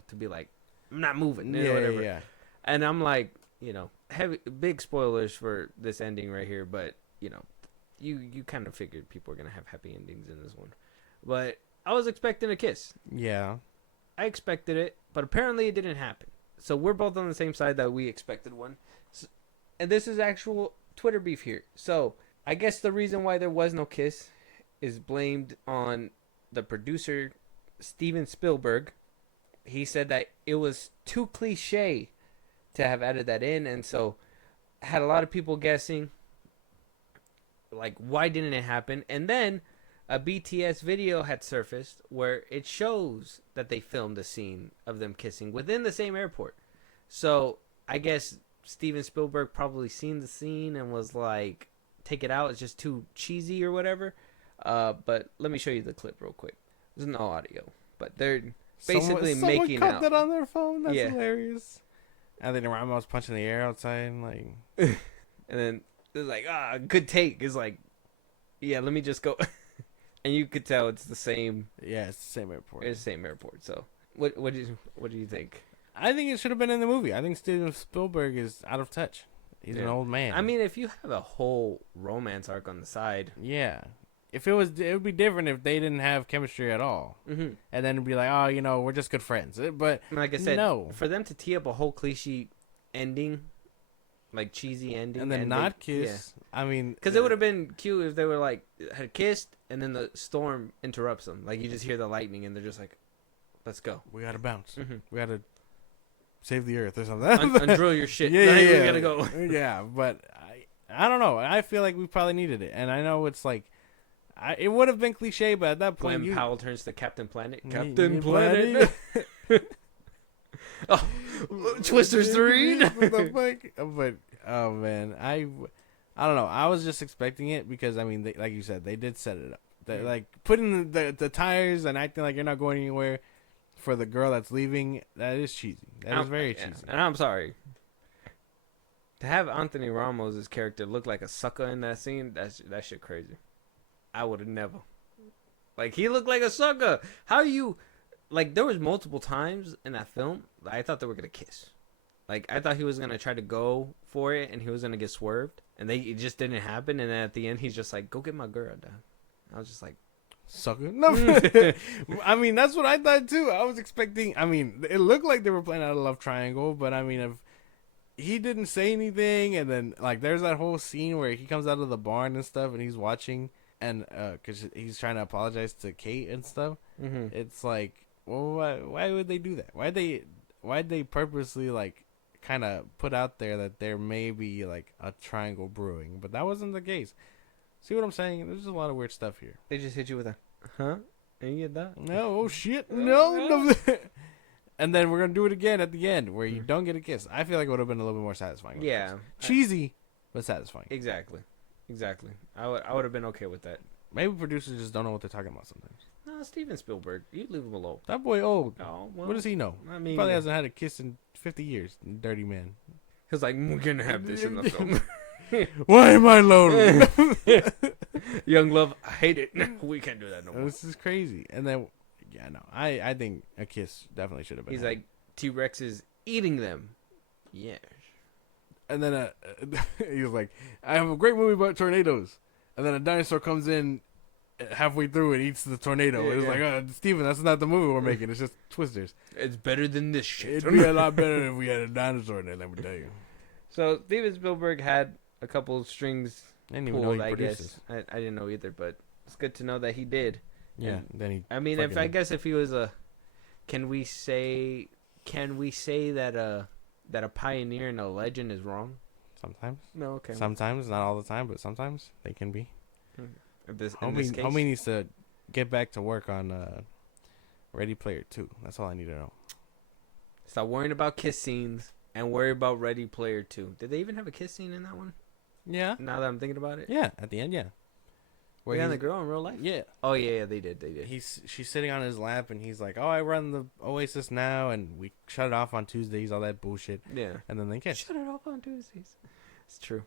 to be like, I'm not moving, whatever. Yeah. And I'm like, big spoilers for this ending right here, but you kind of figured people are gonna have happy endings in this one, but I was expecting a kiss. Yeah. I expected it, but apparently it didn't happen. So we're both on the same side that we expected one. And this is actual Twitter beef here. So I guess the reason why there was no kiss is blamed on the producer, Steven Spielberg. He said that it was too cliche to have added that in. And so had a lot of people guessing. like, why didn't it happen? And then a BTS video had surfaced where it shows that they filmed a scene of them kissing within the same airport. So I guess Steven Spielberg probably seen the scene and was like, take it out. It's just too cheesy or whatever. But let me show you the clip real quick. There's no audio, but they're basically making someone out. cut that on their phone. That's Yeah. hilarious. Anthony Ramos punching the air outside, like. And then it's like, good take. It's like, yeah, let me just go. And you could tell it's the same. Yeah, it's the same airport. It's the same airport. So what do you think? I think it should have been in the movie. I think Steven Spielberg is out of touch. He's an old man. I mean, if you have a whole romance arc on the side, yeah. If it would be different if they didn't have chemistry at all, and then it'd be like, oh, we're just good friends. But like I said, no. For them to tee up a whole cliche ending, like cheesy ending, and then not kiss. Yeah. I mean, because it would have been cute if they were like had kissed and then the storm interrupts them. Like you just hear the lightning and they're just like, "Let's go. We gotta bounce. We gotta save the earth or something. Undrill your shit. Yeah, We gotta go." Yeah, but I don't know. I feel like we probably needed it, and I know it's like. It would have been cliche, but at that point, Glen Powell turns to Captain Planet. Captain Planet. Oh, Twisters 3. What the fuck? But oh man, I don't know. I was just expecting it because I mean, like you said, they did set it up. They like putting the tires and acting like you're not going anywhere for the girl that's leaving. That is cheesy. That is very cheesy. And I'm sorry. To have Anthony Ramos' character look like a sucker in that scene, that shit crazy. I would have never. Like, he looked like a sucker. How you... Like, there was multiple times in that film that I thought they were going to kiss. Like, I thought he was going to try to go for it, and he was going to get swerved. And it just didn't happen, and then at the end, he's just like, go get my girl, dad. I was just like... Sucker? No. I mean, that's what I thought, too. I was expecting... I mean, it looked like they were playing out a love triangle, but I mean, if he didn't say anything, and then, like, there's that whole scene where he comes out of the barn and stuff, and he's watching... And because he's trying to apologize to Kate and stuff, it's like, well, why would they do that? Why'd they purposely like kind of put out there that there may be like a triangle brewing, but that wasn't the case. See what I'm saying? There's just a lot of weird stuff here. They just hit you with a, huh? And you get that? No, oh shit, no. And then we're gonna do it again at the end where you don't get a kiss. I feel like it would have been a little bit more satisfying. Yeah, cheesy, but satisfying. Exactly. I would have been okay with that. Maybe producers just don't know what they're talking about sometimes. No, Steven Spielberg, you leave him alone. That boy old. Oh, well, what does he know? I mean, he probably hasn't had a kiss in 50 years. Dirty man. He was like, we're gonna have this in the film. Why am I lonely? Young love, I hate it. We can't do that no more. This is crazy. And then, yeah, no, I think a kiss definitely should have been. He's like, T-Rex is eating them. Yes. And then he was like, I have a great movie about tornadoes. And then a dinosaur comes in halfway through and eats the tornado. Yeah, it was like, Steven, that's not the movie we're making. It's just Twisters. It's better than this shit. It'd be a lot better if we had a dinosaur in there, let me tell you. So Steven Spielberg had a couple of strings I didn't even pulled, know he I produces. guess. I didn't know either, but it's good to know that he did. Yeah. And, then he. I mean, if he was a, can we say that a pioneer and a legend is wrong? Sometimes. No, okay. Sometimes, not all the time, but sometimes they can be. In this case? Homie needs to get back to work on Ready Player 2. That's all I need to know. Stop worrying about kiss scenes and worry about Ready Player 2. Did they even have a kiss scene in that one? Yeah. Now that I'm thinking about it? Yeah, at the end, yeah. Where the girl in real life? Yeah. Oh, yeah, they did. She's sitting on his lap, and he's like, oh, I run the Oasis now, and we shut it off on Tuesdays, all that bullshit. Yeah. And then they kiss. Shut it off on Tuesdays. It's true.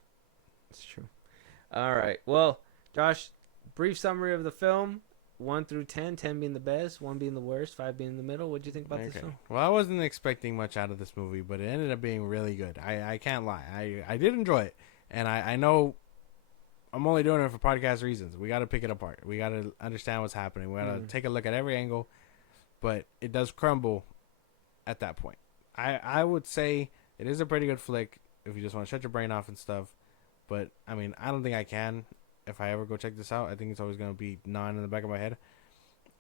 All right. Well, Josh, brief summary of the film. 1 through 10, 10 being the best, 1 being the worst, 5 being in the middle. What do you think about this film? Well, I wasn't expecting much out of this movie, but it ended up being really good. I can't lie. I did enjoy it. And I know I'm only doing it for podcast reasons. We got to pick it apart. We got to understand what's happening. We got to take a look at every angle. But it does crumble at that point. I would say it is a pretty good flick if you just want to shut your brain off and stuff. But, I mean, I don't think I can. If I ever go check this out, I think it's always going to be gnawing in the back of my head.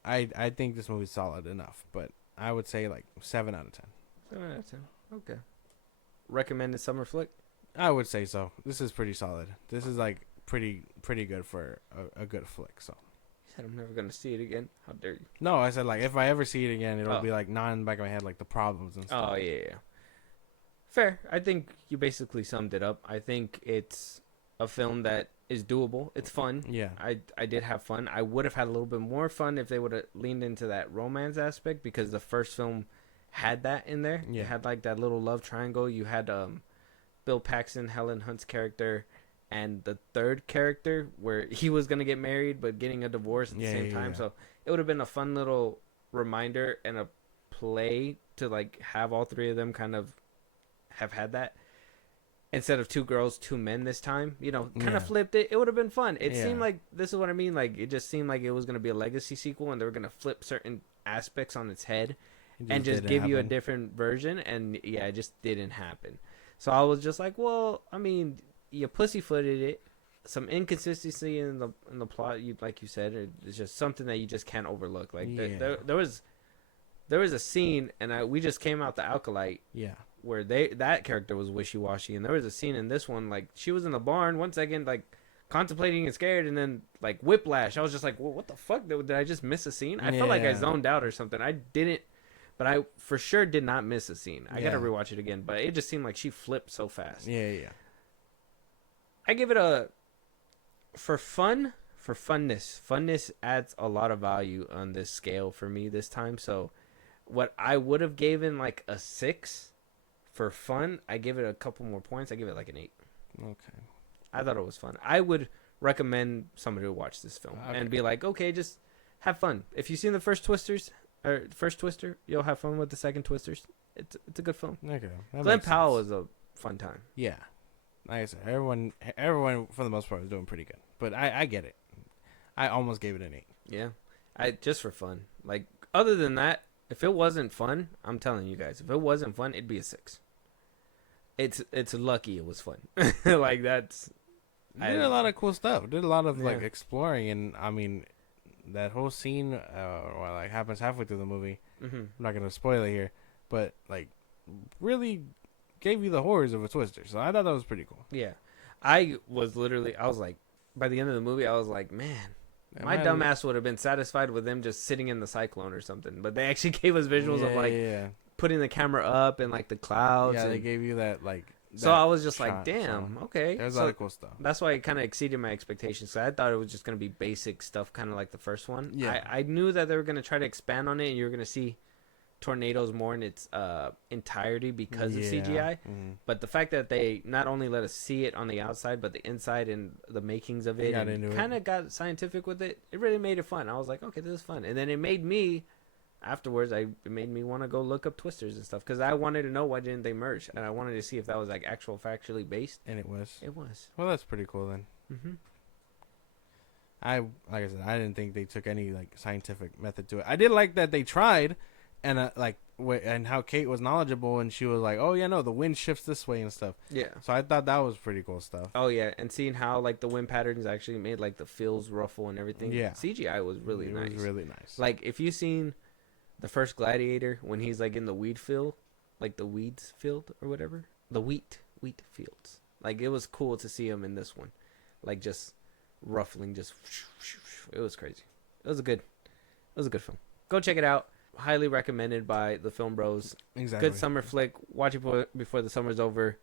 I think this movie's solid enough. But I would say, like, 7 out of 10. 7 out of 10. Okay. Recommended summer flick? I would say so. This is pretty solid. This is like pretty good for a good flick. So. You said I'm never gonna see it again. How dare you? No, I said like if I ever see it again, it'll be like not in the back of my head like the problems and stuff. Oh yeah. Fair. I think you basically summed it up. I think it's a film that is doable. It's fun. Yeah. I did have fun. I would have had a little bit more fun if they would have leaned into that romance aspect, because the first film had that in there. Yeah. It had like that little love triangle. You had Bill Paxton, Helen Hunt's character, and the third character where he was gonna get married but getting a divorce at the same time. Yeah. So it would have been a fun little reminder and a play to like have all three of them kind of have had that, instead of 2 girls 2 men this time, kind of flipped it. It would have been fun. It seemed like, this is what I mean, like it just seemed like it was going to be a legacy sequel and they were going to flip certain aspects on its head and just give you a different version, and it just didn't happen. So I was just like, well, I mean, you pussyfooted it. Some inconsistency in the plot, like you said, it's just something that you just can't overlook. Like there was a scene, and we just came out the Alkalite, where that character was wishy-washy, and there was a scene in this one, like she was in the barn 1 second, like contemplating and scared, and then like whiplash. I was just like, well, what the fuck? Did I just miss a scene? I felt like I zoned out or something. I didn't, but I for sure did not miss a scene. I gotta rewatch it again, but it just seemed like she flipped so fast. I give it for funness. Funness adds a lot of value on this scale for me this time. So what I would have given like a 6 for fun, I give it a couple more points. I give it like an 8. Okay. I thought it was fun. I would recommend somebody to watch this film and be like, okay, just have fun. If you've seen the first Twister, you'll have fun with the second Twisters. It's a good film. Okay. Glen Powell is a fun time. Yeah. Like I said, everyone for the most part was doing pretty good. But I get it. I almost gave it an 8. Yeah. Just for fun. Like, other than that, if it wasn't fun, I'm telling you guys, if it wasn't fun, it'd be a 6. It's lucky it was fun. Like, that's... Did a lot of cool stuff. Did a lot of like exploring, and I mean, that whole scene, like happens halfway through the movie. I'm not gonna spoil it here, but like, really gave you the horrors of a Twister. So I thought that was pretty cool. Yeah, I was like, by the end of the movie, I was like, man, my dumbass would have been satisfied with them just sitting in the cyclone or something. But they actually gave us visuals of like putting the camera up and like the clouds. Yeah, and they gave you that like. So I was just like, damn, okay. There's a lot of cool stuff. That's why it kind of exceeded my expectations. So I thought it was just going to be basic stuff, kind of like the first one. Yeah. I knew that they were going to try to expand on it, and you were going to see tornadoes more in its entirety because of CGI. But the fact that they not only let us see it on the outside, but the inside and the makings of it, kind of got scientific with it, it really made it fun. I was like, okay, this is fun. And then it made me... Afterwards, it made me want to go look up Twisters and stuff, because I wanted to know why didn't they merge, and I wanted to see if that was like factually based. And it was. It was. Well, that's pretty cool then. Like I said, I didn't think they took any like scientific method to it. I did like that they tried, and and how Kate was knowledgeable, and she was like, "Oh yeah, no, the wind shifts this way and stuff." Yeah. So I thought that was pretty cool stuff. Oh yeah, and seeing how like the wind patterns actually made like the fills ruffle and everything. Yeah. CGI was really nice. It was really nice. Like if you've seen the first Gladiator, when he's like in the weed field, like the weeds field or whatever, the wheat fields. Like it was cool to see him in this one, like just ruffling, just it was crazy. It was a good film. Go check it out. Highly recommended by the FilmBros. Exactly. Good summer flick. Watch it before the summer's over.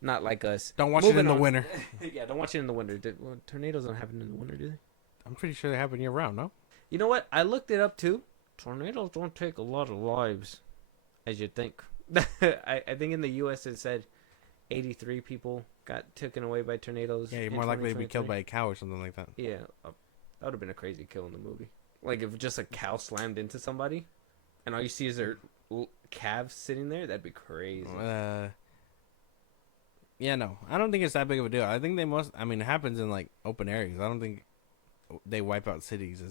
Not like us. Don't watch it in the winter. Yeah, don't watch it in the winter. Tornadoes don't happen in the winter, do they? I'm pretty sure they happen year round. No. You know what? I looked it up too. Tornadoes don't take a lot of lives, as you'd think. I think in the U.S. it said 83 people got taken away by tornadoes. Yeah, you're more likely to be killed by a cow or something like that. Yeah, that would have been a crazy kill in the movie. Like if just a cow slammed into somebody, and all you see is their calves sitting there, that'd be crazy. Yeah, no, I don't think it's that big of a deal. I think they must. I mean, it happens in like open areas. I don't think they wipe out cities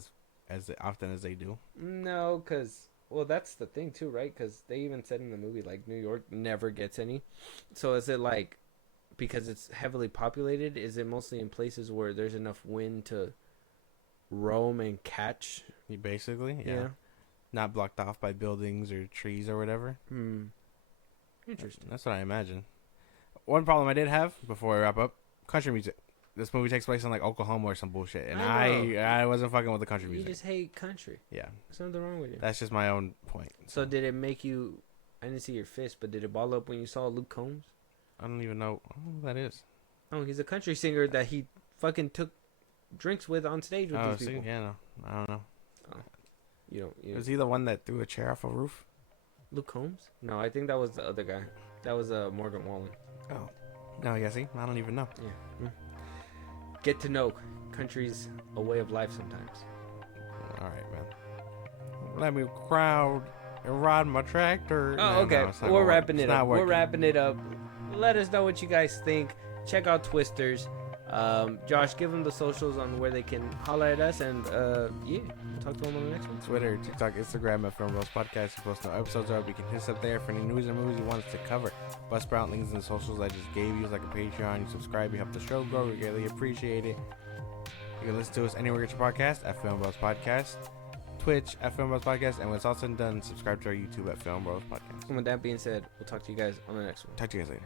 as often as they do. No, because that's the thing too, right? Because they even said in the movie like New York never gets any. So is it like because it's heavily populated? Is it mostly in places where there's enough wind to roam and catch? Basically, yeah. Not blocked off by buildings or trees or whatever. Interesting. That's what I imagine. One problem I did have before I wrap up: country music. this movie takes place in like Oklahoma or some bullshit, and I know. I wasn't fucking with the country You music. just hate country. Yeah, There's something wrong with you. that's just my own point. So did it make you? I didn't see your fist, but did it ball up when you saw Luke Combs? I don't even know who that is. Oh, he's a country singer that he fucking took drinks with on stage with Oh, these people. yeah, no, I don't know. You don't. Was he the one that threw a chair off a roof? Luke Combs? No, I think that was the other guy. That was Morgan Wallen. Oh, no, yeah, see, I don't even know. Yeah. Get to know country's a way of life sometimes. All right, man. Let me crowd and ride my tractor. Oh, No, okay. it's not We're gonna work. wrapping It's it not up. We're working. wrapping it up. Let us know what you guys think. Check out Twisters. Josh, give them the socials on where they can holler at us, and yeah, we'll talk to them on the next one. Twitter, TikTok, Instagram at FilmBros Podcast. You post no episodes up. You can hit us up there for any news or movies you want us to cover. Buzzsprout links in the socials I just gave you, like a Patreon. You subscribe, you help the show grow. We greatly appreciate it. You can listen to us anywhere you get your podcast at FilmBros Podcast, Twitch at FilmBros Podcast, and when it's all said and done, subscribe to our YouTube at FilmBros Podcast. And with that being said, we'll talk to you guys on the next one. Talk to you guys later.